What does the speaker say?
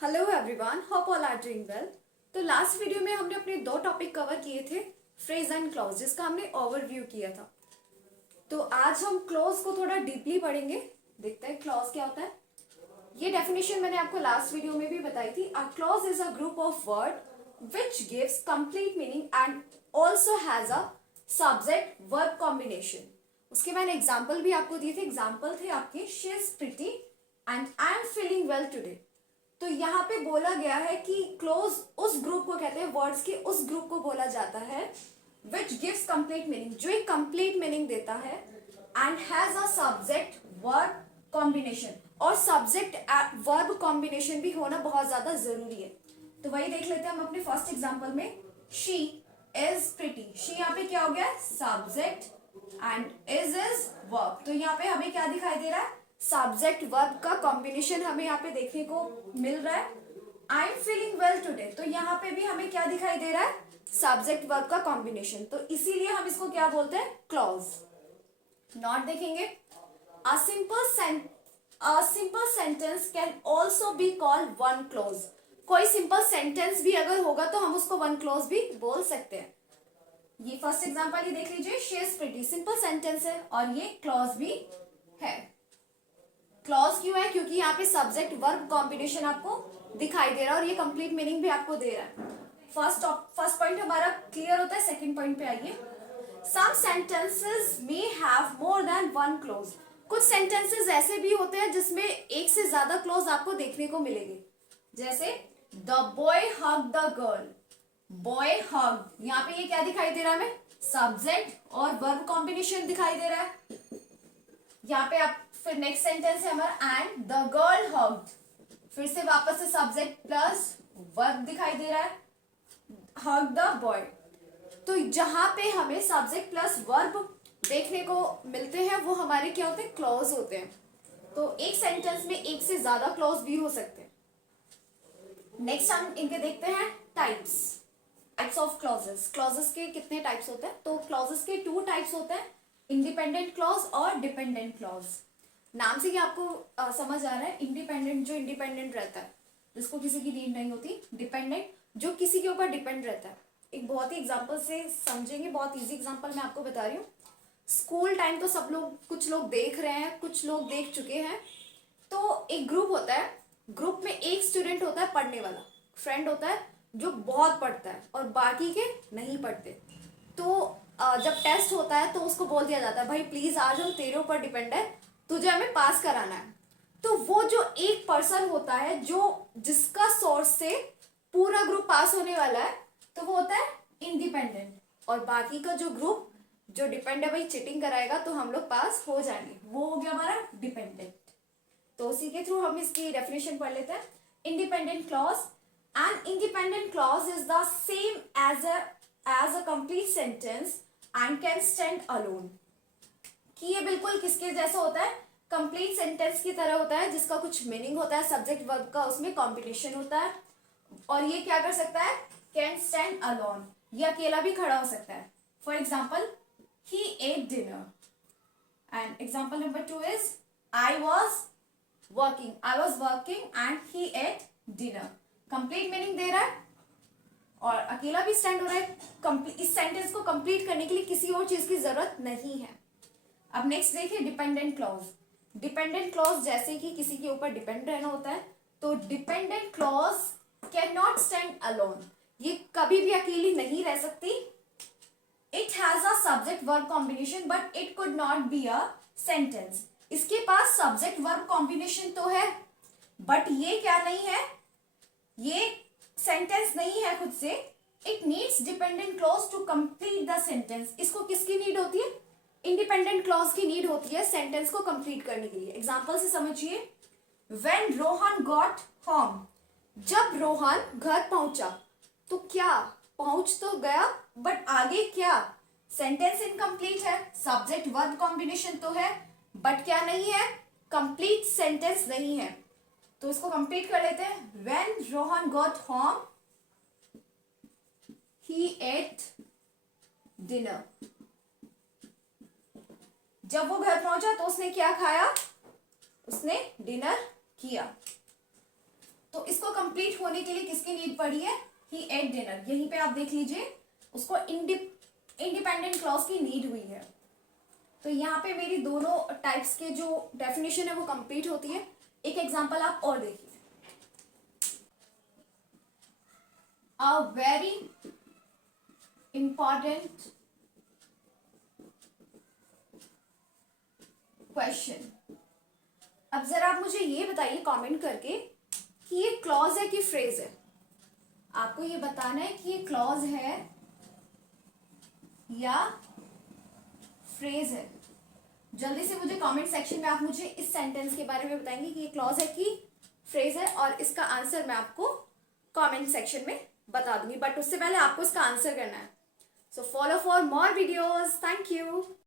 Hello everyone, hope all are doing well. तो last video में हमने अपने दो टॉपिक कवर किए थे, फ्रेज एंड क्लॉज, जिसका हमने ओवरव्यू किया था। तो आज हम क्लॉज को थोड़ा डीपली पढ़ेंगे। देखते हैं क्लॉज क्या होता है। ये डेफिनेशन मैंने आपको लास्ट वीडियो में भी बताई थी। A clause is a group of word which gives complete meaning and also has a subject verb combination. उसके मैंने एग्जाम्पल भी आपको दिए थे। एग्जाम्पल थे आपके she is pretty and I am feeling well today. तो यहाँ पे बोला गया है कि क्लोज उस ग्रुप को कहते हैं, वर्ड्स के उस ग्रुप को बोला जाता है विच गिव्स कंप्लीट मीनिंग, जो एक कंप्लीट मीनिंग देता है, and has a subject verb combination. और सब्जेक्ट वर्ब कॉम्बिनेशन भी होना बहुत ज्यादा जरूरी है। तो वही देख लेते हैं हम अपने फर्स्ट एग्जाम्पल में। She is pretty. शी यहाँ पे क्या हो गया, सब्जेक्ट, एंड इज वर्ब। तो यहाँ पे हमें क्या दिखाई दे रहा है, सब्जेक्ट वर्ब का कॉम्बिनेशन हमें यहाँ पे देखने को मिल रहा है। I am feeling well today, तो यहाँ पे भी हमें क्या दिखाई दे रहा है, सब्जेक्ट वर्ब का कॉम्बिनेशन। तो इसीलिए हम इसको क्या बोलते हैं, क्लॉज। नॉट देखेंगे। A simple sentence can also be called one clause. कोई सिंपल सेंटेंस भी अगर होगा तो हम उसको वन क्लॉज भी बोल सकते हैं। ये फर्स्ट एग्जांपल ये देख लीजिए, she is pretty, simple sentence है और ये क्लॉज भी है। क्लॉज क्यों है, क्योंकि यहाँ पे सब्जेक्ट वर्ब कॉम्बिनेशन आपको दिखाई दे रहा है और ये कंप्लीट मीनिंग भी आपको दे रहा है। फर्स्ट पॉइंट हमारा क्लियर होता है। सेकंड पॉइंट पे आइए। Some sentences may have more than one clause. कुछ सेंटेंसेस ऐसे भी होते हैं जिसमें एक से ज्यादा क्लॉज आपको देखने को मिलेंगे। जैसे the boy hug the girl. Boy hug, यहाँ पे ये क्या दिखाई दे रहा है हमें, सब्जेक्ट और वर्ब कॉम्बिनेशन दिखाई दे रहा है। यहाँ पे आप फिर नेक्स्ट सेंटेंस है हमारा, एंड द गर्ल हग्ड। फिर से वापस से सब्जेक्ट प्लस वर्ब दिखाई दे रहा है, हग द बॉय। तो जहां पे हमें सब्जेक्ट प्लस वर्ब देखने को मिलते हैं वो हमारे क्या होते हैं, क्लॉज होते हैं। तो एक सेंटेंस में एक से ज्यादा क्लॉज भी हो सकते हैं। नेक्स्ट हम इनके देखते हैं टाइप्स ऑफ क्लॉजेस। क्लॉजेस के कितने टाइप्स होते हैं, तो क्लॉजेस के टू टाइप्स होते हैं, इंडिपेंडेंट क्लॉज और डिपेंडेंट क्लॉज। नाम से क्या आपको समझ आ रहा है, इंडिपेंडेंट जो इंडिपेंडेंट रहता है, जिसको किसी की नीड नहीं होती। डिपेंडेंट जो किसी के ऊपर डिपेंड रहता है। एक बहुत ही एग्जांपल से समझेंगे, बहुत इजी एग्जांपल मैं आपको बता रही हूँ। स्कूल टाइम तो सब लोग, कुछ लोग देख रहे हैं, कुछ लोग देख चुके हैं। तो एक ग्रुप होता है, ग्रुप में एक स्टूडेंट होता है पढ़ने वाला, फ्रेंड होता है जो बहुत पढ़ता है और बाकी के नहीं पढ़ते। तो जब टेस्ट होता है तो उसको बोल दिया जाता है, भाई प्लीज आज हम तेरे ऊपर डिपेंड है, तुझे हमें पास कराना है। तो वो जो एक पर्सन होता है जो जिसका सोर्स से पूरा ग्रुप पास होने वाला है, तो वो होता है इंडिपेंडेंट। और बाकी का जो ग्रुप जो डिपेंड है, भाई चीटिंग कराएगा तो हम लोग पास हो जाएंगे, वो हो गया हमारा डिपेंडेंट। तो उसी के थ्रू हम इसकी डेफिनेशन पढ़ लेते हैं। Independent clause, an independent clause is the same as a complete sentence and can stand alone. कि ये बिल्कुल किसके जैसा होता है, कंप्लीट सेंटेंस की तरह होता है, जिसका कुछ मीनिंग होता है, सब्जेक्ट वर्ब का उसमें कॉम्बिनेशन होता है। और ये क्या कर सकता है, कैन स्टैंड अलोन, ये अकेला भी खड़ा हो सकता है। For example, he ate dinner. And example number 2 is I was working and he ate dinner. Complete meaning दे रहा है और अकेला भी स्टैंड हो रहा है। इस सेंटेंस को कंप्लीट करने के लिए किसी और चीज की जरूरत नहीं है। अब नेक्स्ट देखिए डिपेंडेंट क्लॉज। डिपेंडेंट क्लॉज जैसे कि किसी के ऊपर डिपेंड रहना होता है, तो dependent clause can not stand alone, ये कभी भी अकेली नहीं रह सकती। It has a subject verb combination but it could not be a sentence. इसके पास सब्जेक्ट वर्ब कॉम्बिनेशन तो है, बट ये क्या नहीं है, ये सेंटेंस नहीं है खुद से। It needs dependent clause to complete the sentence. इसको किसकी नीड होती है, इंडिपेंडेंट क्लॉज की नीड होती है सेंटेंस को कंप्लीट करने के लिए। एग्जांपल से समझिए, व्हेन रोहन गॉट होम, जब रोहन घर पहुंचा, तो क्या पहुंच तो गया बट आगे क्या, सेंटेंस इनकम्प्लीट है। सब्जेक्ट वर्ब कॉम्बिनेशन तो है बट क्या नहीं है, कंप्लीट सेंटेंस नहीं है। तो इसको कंप्लीट कर लेते हैं। When Rohan got home he ate dinner. जब वो घर पहुंचा तो उसने क्या खाया, उसने डिनर किया। तो इसको कंप्लीट कंप्लीट होने के लिए किसकी नीड पड़ी है? ही एट डिनर। यहीं पे आप देख लीजिए, उसको इंडिपेंडेंट क्लॉज की नीड हुई है। तो यहाँ पे मेरी दोनों टाइप्स के जो डेफिनेशन है वो कंप्लीट होती है। एक एग्जांपल आप और देखिए, अ वेरी इंपॉर्टेंट क्वेश्चन। अब जरा आप मुझे ये बताइए कमेंट करके कि ये क्लॉज है कि फ्रेज है। आपको ये बताना है कि ये क्लॉज है या फ्रेज है। जल्दी से मुझे कमेंट सेक्शन में आप मुझे इस सेंटेंस के बारे में बताएंगे कि ये क्लॉज है कि फ्रेज है, और इसका आंसर मैं आपको कमेंट सेक्शन में बता दूंगी, बट उससे पहले आपको इसका आंसर करना है। So follow for more videos. Thank you.